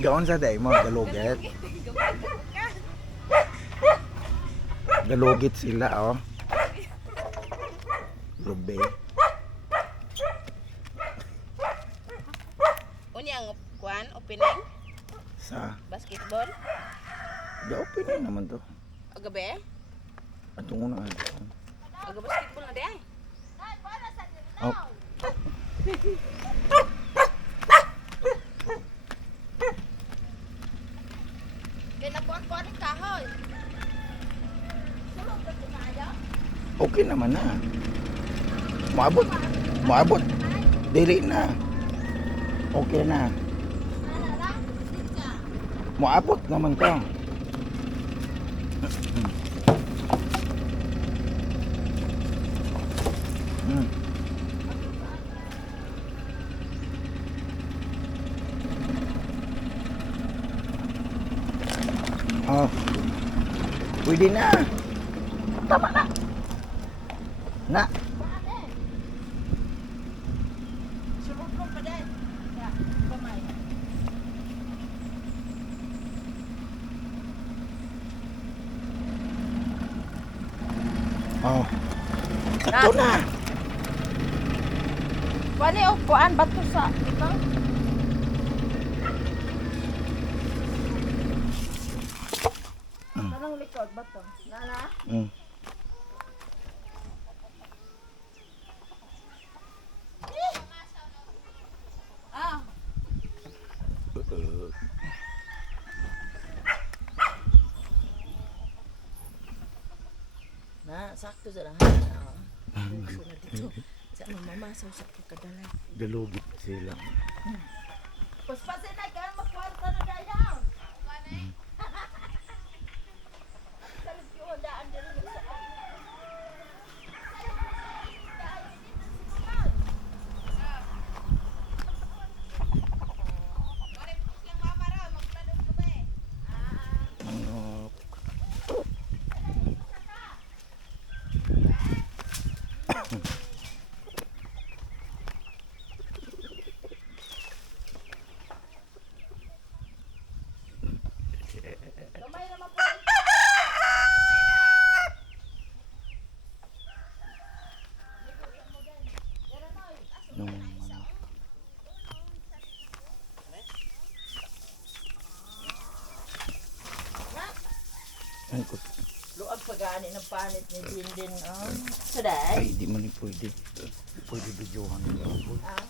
Gaon sa day mo, galugit. Galugit sila, oh. Lube. Unya ang kuan opening Sa, basketball ga-open na naman to. agabi Atong una ano. aga basketball na di ay. Oh. Kaya nakuan-kuan ang kahoy. Sulod ka kaya? Okay naman na. Maabot. Maabot. Dili na. Okay na. Maabot naman ka. Hmm. Oh. Pwede na. Tama na. Na. Sulod mo pa din. Ya, pamay. Oh. Kato na. Wani og kuan bato sa ito. Anong likod bato? Nana? Hmm. Ah, na sakto sa lang. Sunod dito. Sa mamasaw sa pagkadalay. Galugit sila. Paspasin na kayo magkwarta na dayaw. Salit yun, daan din rin sa Manok. Gamay naman po. Nung manok. Ay, ko. Luag pagani ng panit ni Dindin. Oh. Suday? Ay, di man pwede. Pwede videohan nila. Ah.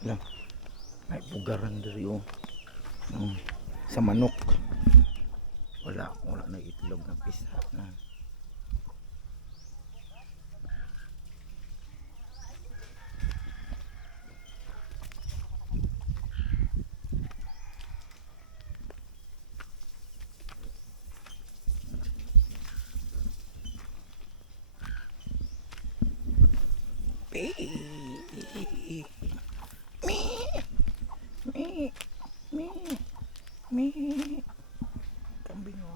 Lang. May bugaran diri oh. Sa manok. Wala na itlog na pisa. Me. Kambing oh.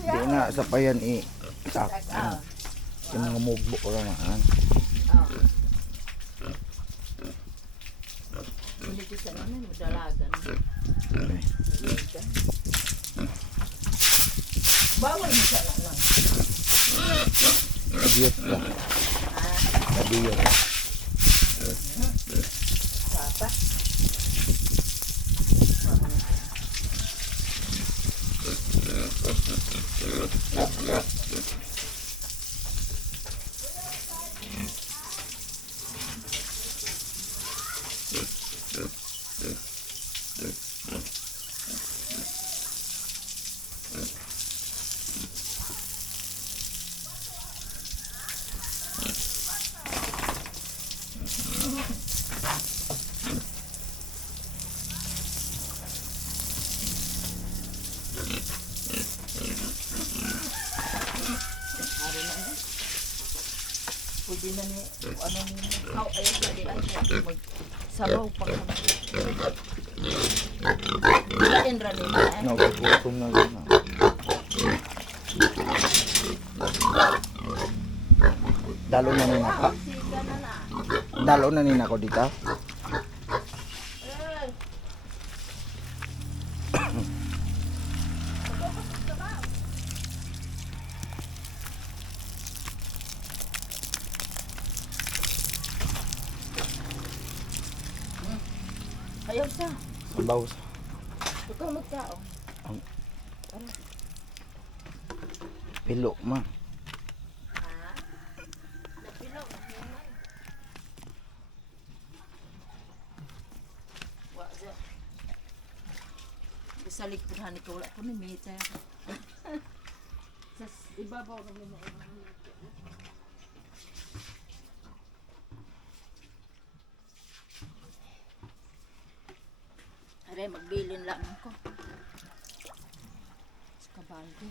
Di na sa payan sak. Yung mga mugbo ko lang Hindi ko sa namin, madalagan. Bawal mo siya lang. Kadiyot lang. Kadiyot. Papa. Hari na eh. Pwede na ni, ano ni, how ayun sa di ay, sabaw pa ka. Kain ra ni na eh. Nagugutom na rin na. Dalo na nina ka. Siga na na. Dalo na nina ko dito. Eh, ayaw sa. Sabaw sa. Ikaw magkao. Pilo ma. Napilo. Wa sa. Sa likpuhan ko wala ko ni Mita. Sa ibabaw naman na Are magbilin lang ko. Sa kabalde.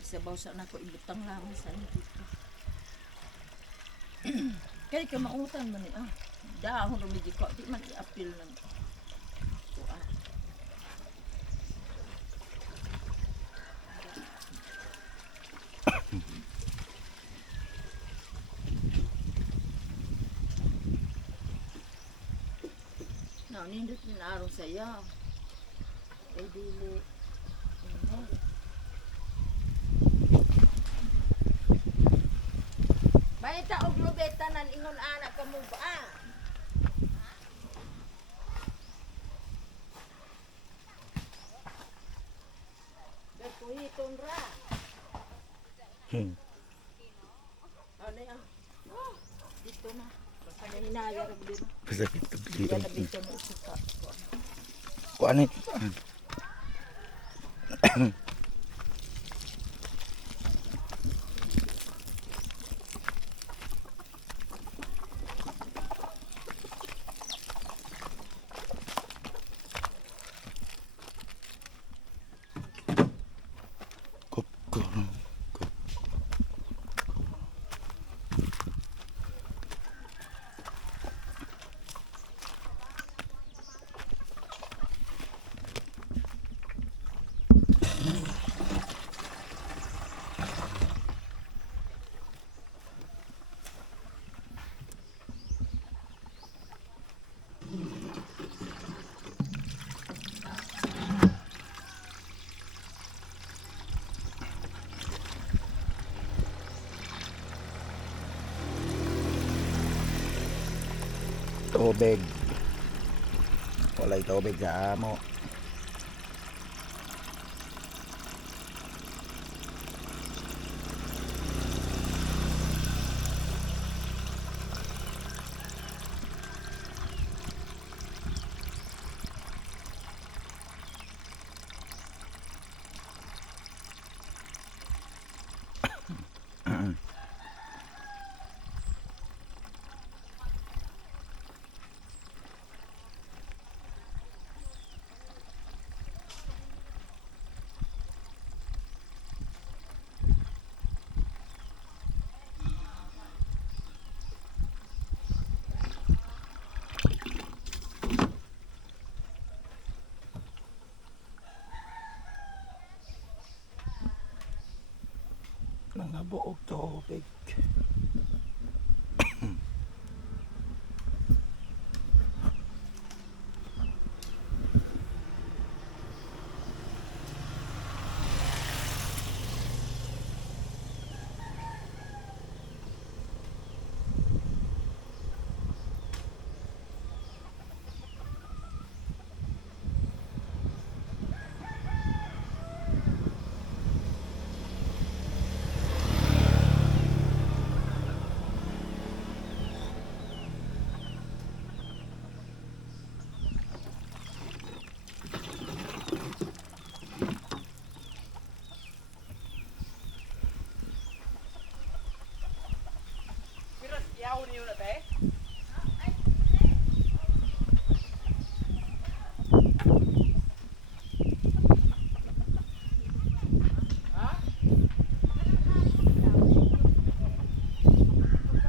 Isabaw sa nako ibutang lang sa dito. Kaya ka maungutan man ah. Dahon rumidi ko di man i-appeal ng kuan. Now, nindot yung araw saya. Ay, dili. Bayita og lubeta nan ingon anak ka mo ba? Gagkuhiton ra. Ano yan? Dito na. Baka na hinaya ra dito. Pasakit to bili. Yan na dito mo isuka. Kuan ni. Tubig. Walay tubig sa amo. Mga buog tubig.